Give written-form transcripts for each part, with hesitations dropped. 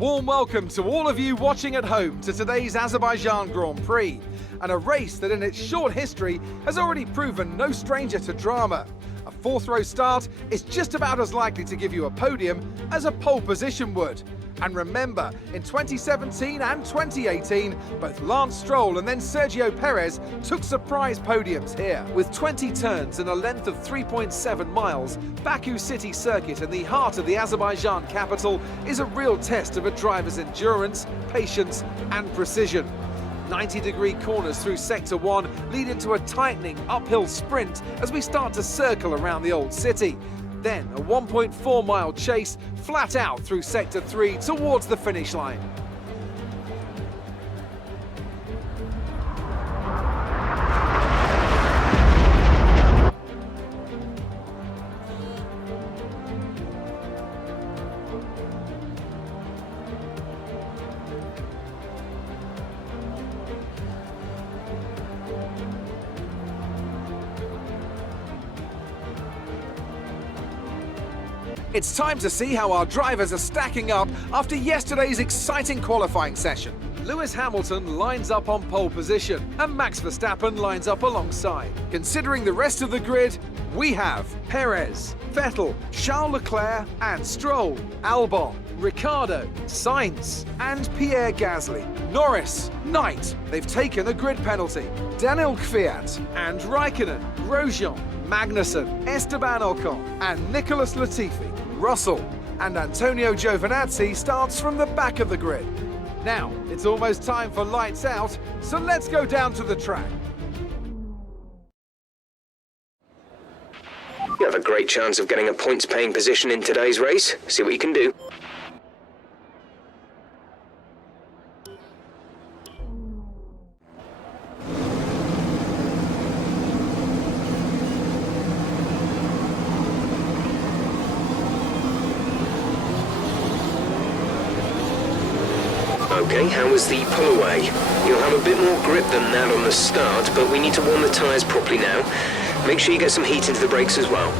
warm welcome to all of you watching at home to today's Azerbaijan Grand Prix, and a race that in its short history has already proven no stranger to drama. A fourth row start is just about as likely to give you a podium as a pole position would. And remember, in 2017 and 2018, both Lance Stroll and then Sergio Perez took surprise podiums here. With 20 turns and a length of 3.7 miles, Baku city circuit in the heart of the Azerbaijan capital is a real test of a driver's endurance, patience and precision. 90-degree corners through Sector 1 lead into a tightening uphill sprint as we start to circle around the old city. Then a 1.4-mile chase flat out through Sector 3 towards the finish line. It's time to see how our drivers are stacking up after yesterday's exciting qualifying session. Lewis Hamilton lines up on pole position and Max Verstappen lines up alongside. Considering the rest of the grid, we have Perez, Vettel, Charles Leclerc and Stroll, Albon, Ricciardo, Sainz and Pierre Gasly. Norris, Knight, they've taken a grid penalty. Daniel Kvyat and Raikkonen, Grosjean, Magnussen, Esteban Ocon and Nicholas Latifi. Russell and Antonio Giovinazzi starts from the back of the grid. Now, it's almost time for lights out, so let's go down to the track. You have a great chance of getting a points-paying position in today's race. See what you can do. Okay, how was the pull away? You'll have a bit more grip than that on the start, but we need to warm the tyres properly now. Make sure you get some heat into the brakes as well.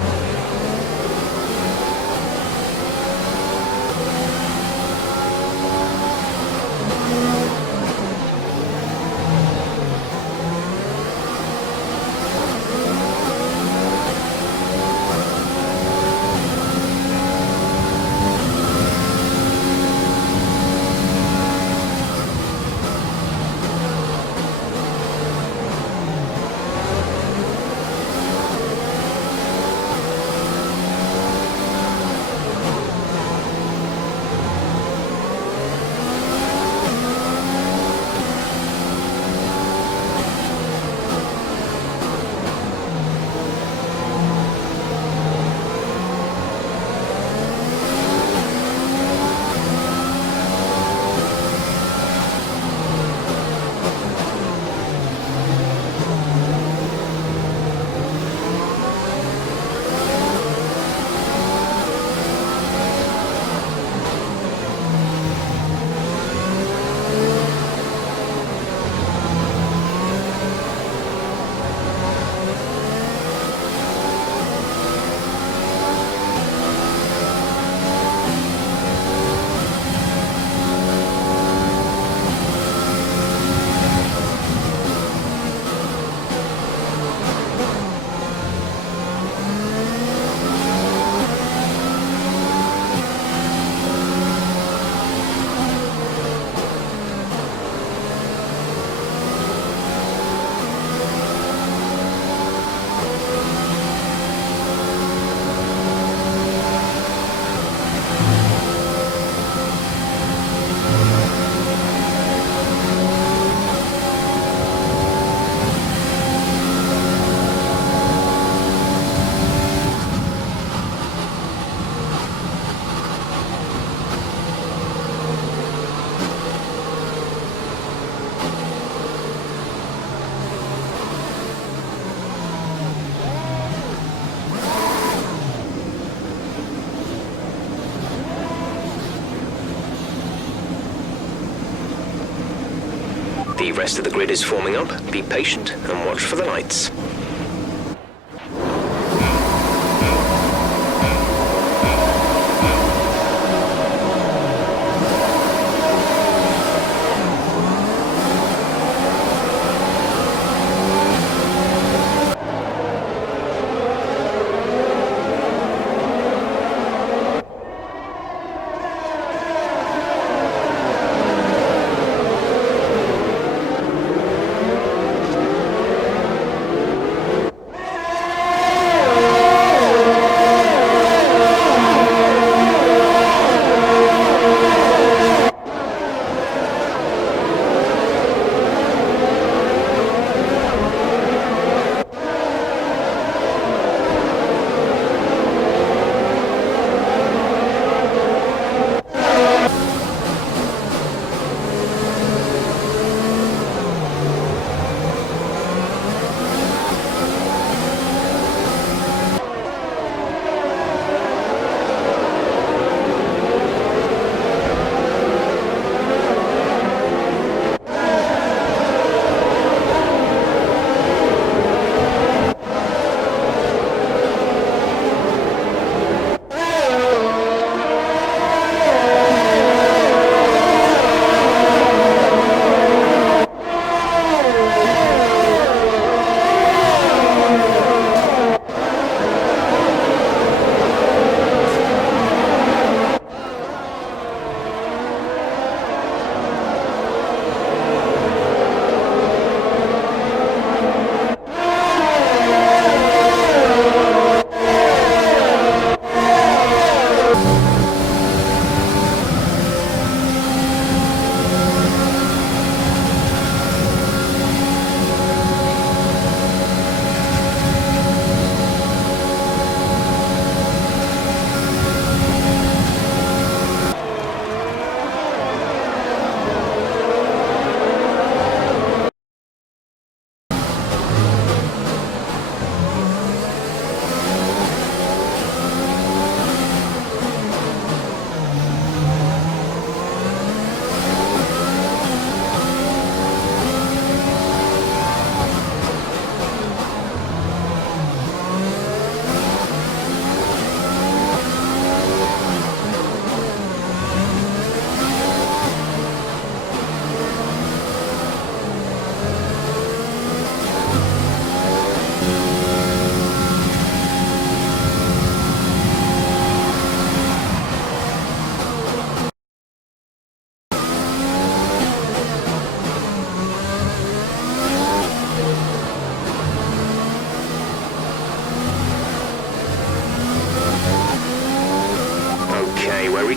The rest of the grid is forming up. Be patient and watch for the lights.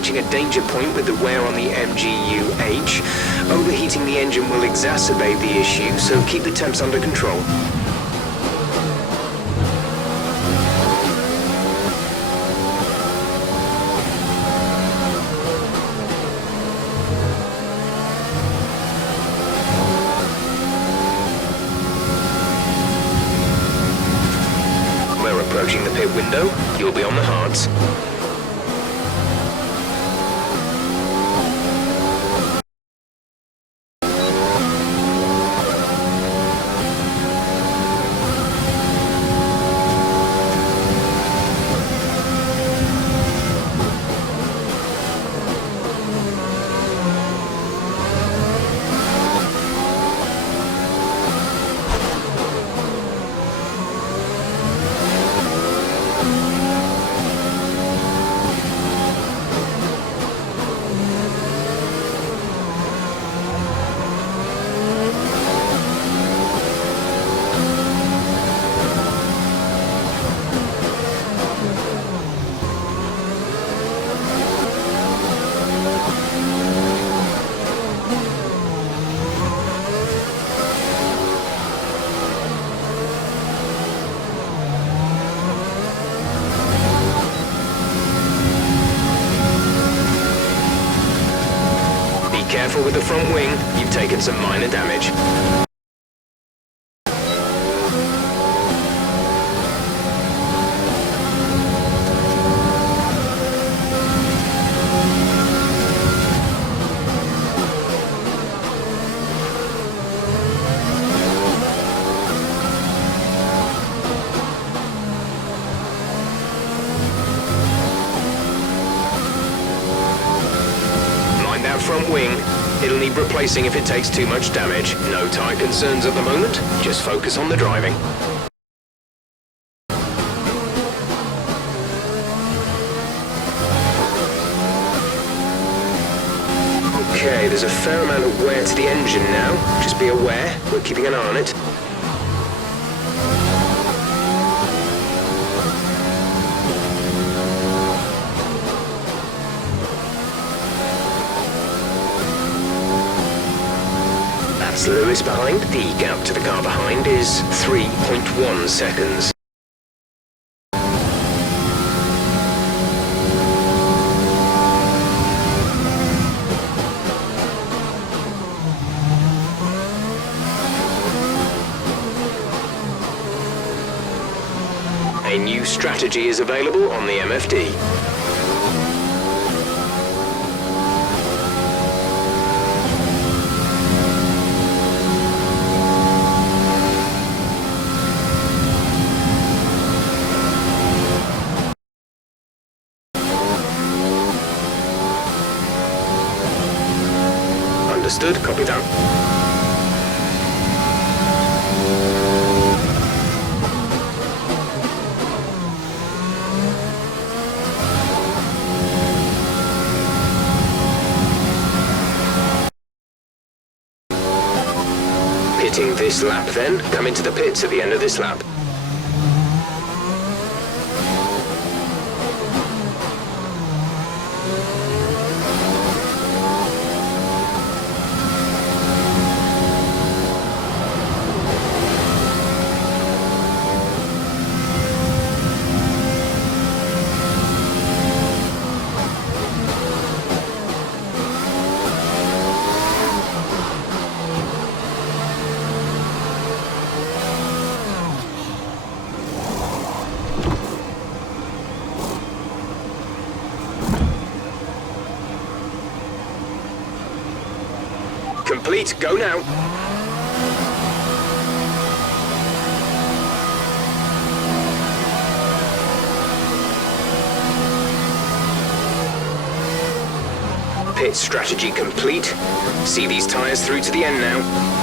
reaching a danger point with the wear on the MGU-H. Overheating the engine will exacerbate the issue, so keep the temps under control. We're approaching the pit window. You'll be on the hards. Careful with the front wing, you've taken some minor damage. Mind that front wing. It'll need replacing if it takes too much damage. No tyre concerns at the moment, just focus on the driving. Okay, there's a fair amount of wear to the engine now. Just be aware, we're keeping an eye on it. That's Lewis behind. The gap to the car behind is 3.1 seconds. A new strategy is available on the MFD. Understood, copy that. Pitting this lap then, come into the pits at the end of this lap. Complete, go now. Pit strategy complete. See these tyres through to the end now.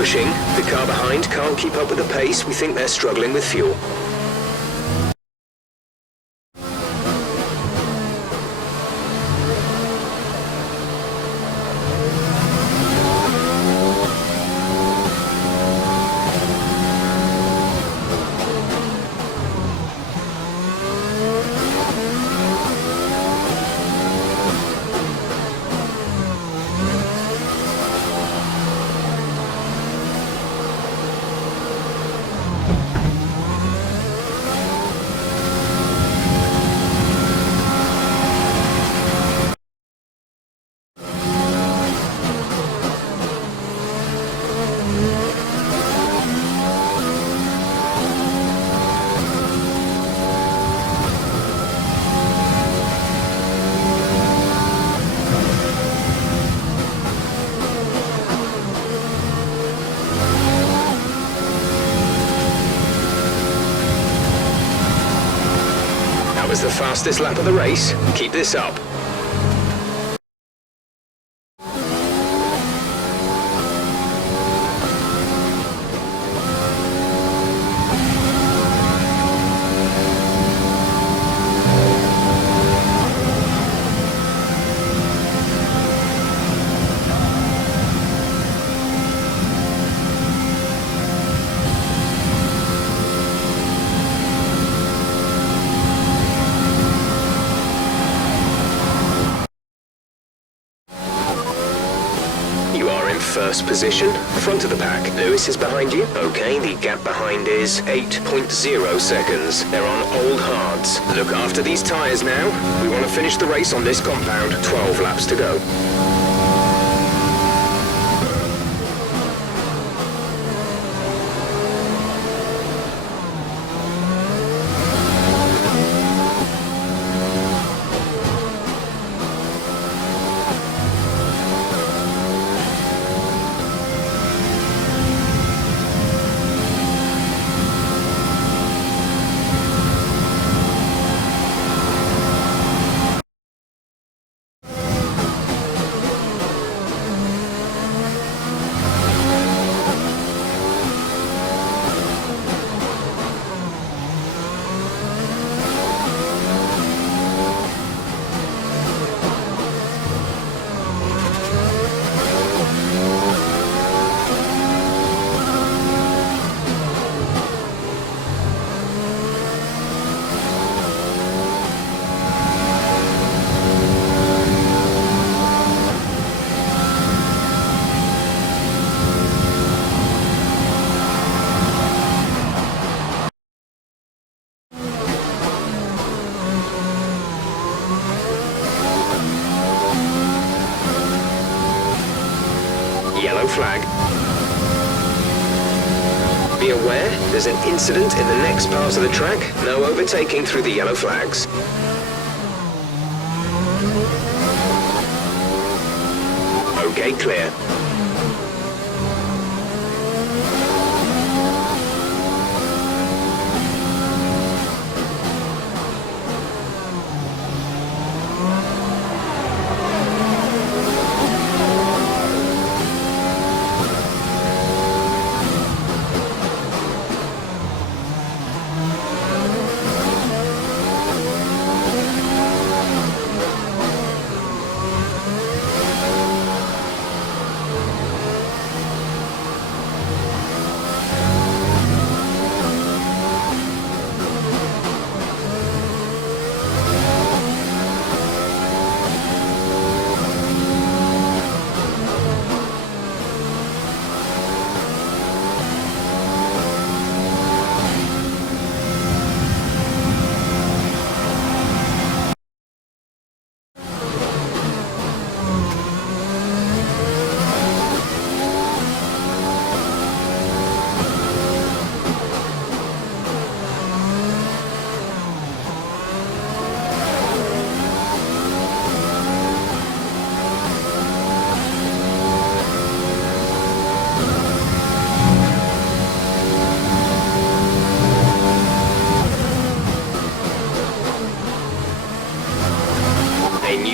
pushing. The car behind can't keep up with the pace. We think they're struggling with fuel. Was the fastest lap of the race. Keep this up. First position, front of the pack. Lewis is behind you. Okay, the gap behind is 8.0 seconds. They're on old hards. Look after these tyres now. We want to finish the race on this compound. 12 laps to go. Yellow flag. Be aware, there's an incident in the next part of the track. No overtaking through the yellow flags. Okay, clear.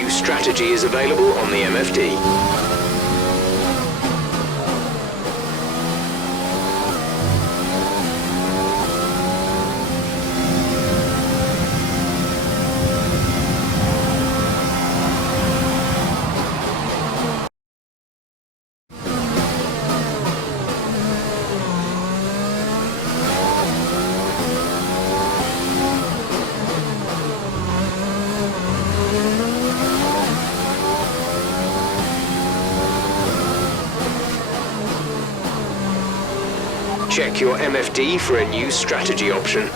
Strategy is available on the MFD. Check your MFD for a new strategy option.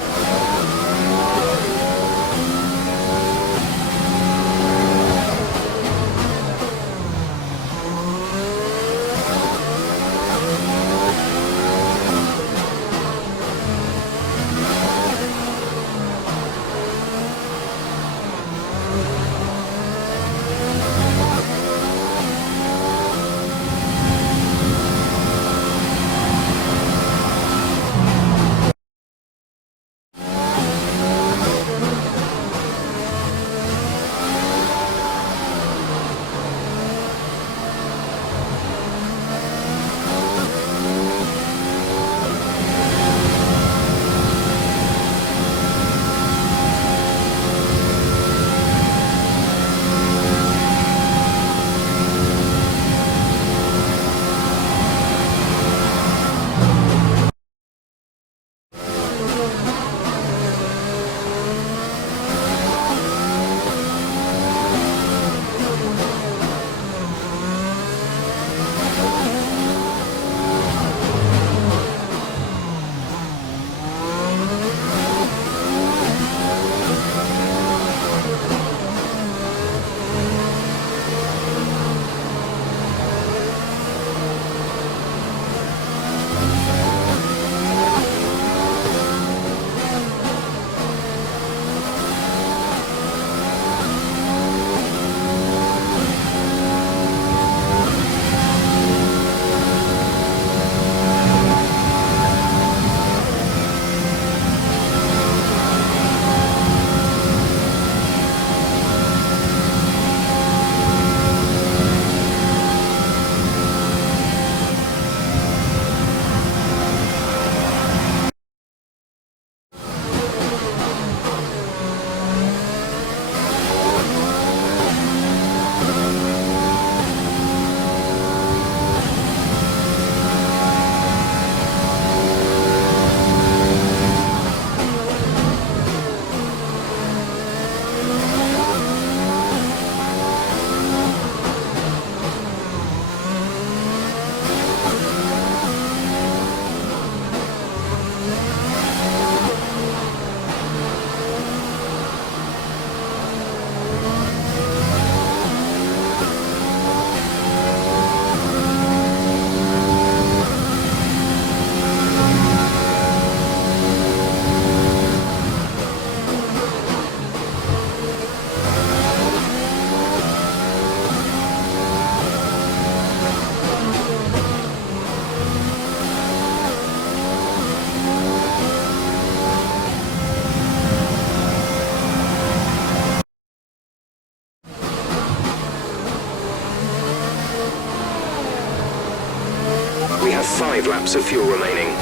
We have 5 laps of fuel remaining.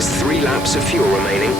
There's 3 laps of fuel remaining.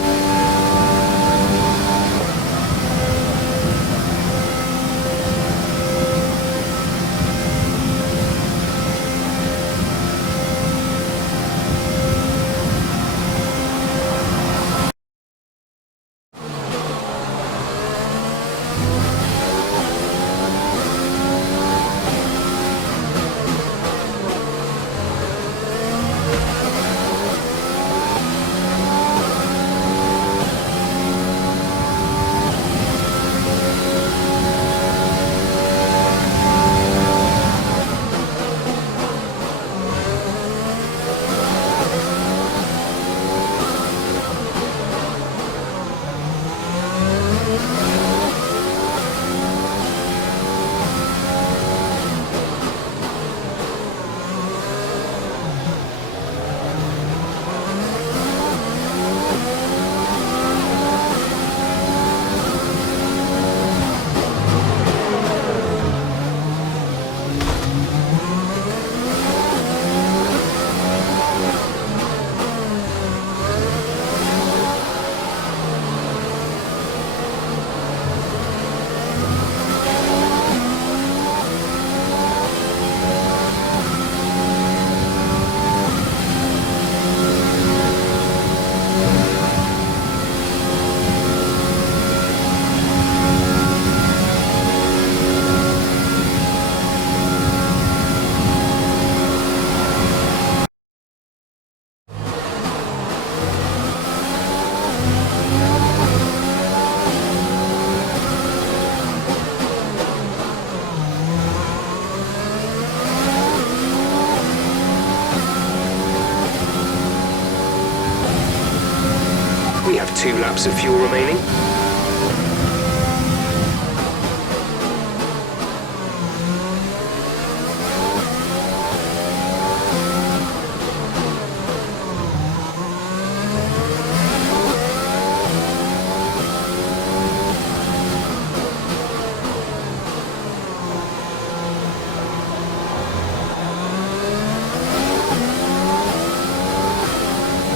We have 2 laps of fuel remaining.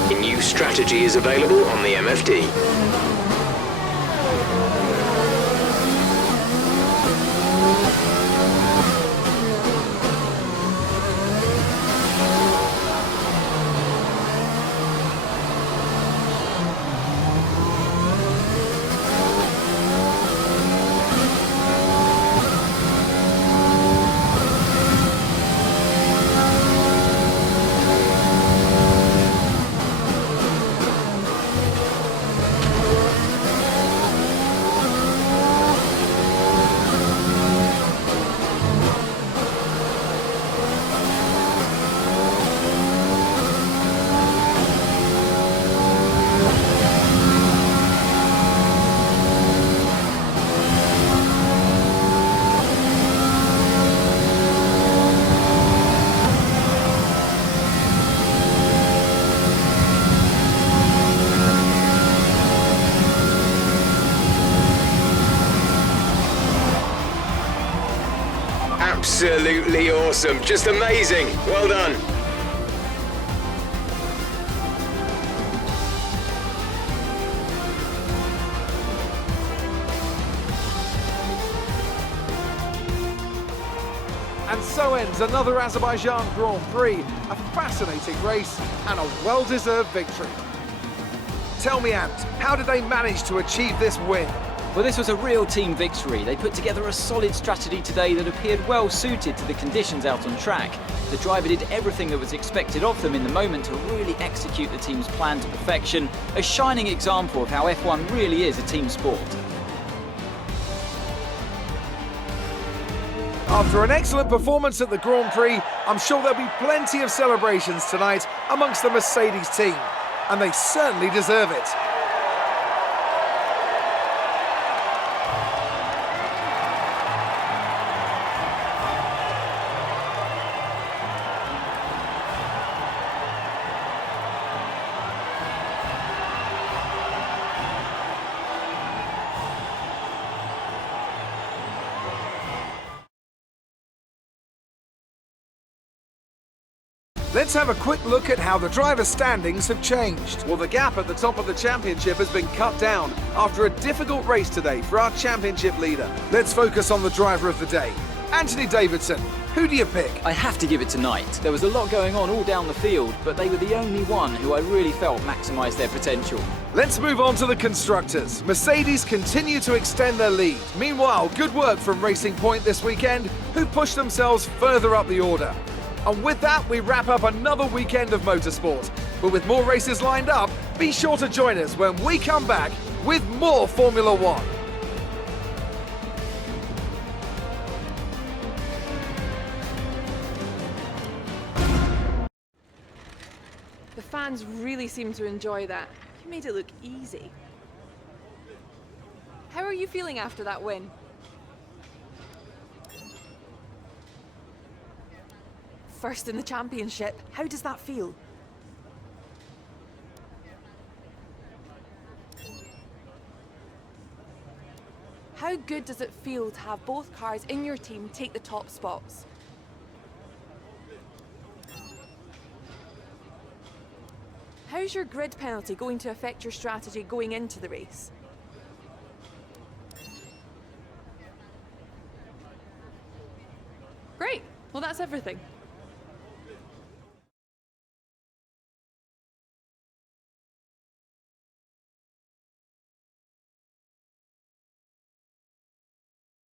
A new strategy is available on the MFD. Absolutely awesome, just amazing, well done. And so ends another Azerbaijan Grand Prix, a fascinating race and a well-deserved victory. Tell me, Ant, how did they manage to achieve this win? Well, this was a real team victory. They put together a solid strategy today that appeared well suited to the conditions out on track. The driver did everything that was expected of them in the moment to really execute the team's plan to perfection, a shining example of how F1 really is a team sport. After an excellent performance at the Grand Prix, I'm sure there'll be plenty of celebrations tonight amongst the Mercedes team, and they certainly deserve it. Let's have a quick look at how the driver standings have changed. Well, the gap at the top of the championship has been cut down after a difficult race today for our championship leader. Let's focus on the driver of the day, Anthony Davidson. Who do you pick? I have to give it to Knight. There was a lot going on all down the field, but they were the only one who I really felt maximised their potential. Let's move on to the constructors. Mercedes continue to extend their lead. Meanwhile, good work from Racing Point this weekend, who pushed themselves further up the order. And with that, we wrap up another weekend of motorsport. But with more races lined up, be sure to join us when we come back with more Formula One. The fans really seem to enjoy that. You made it look easy. How are you feeling after that win? First in the championship, how does that feel? How good does it feel to have both cars in your team take the top spots? How's your grid penalty going to affect your strategy going into the race? Great, well that's everything.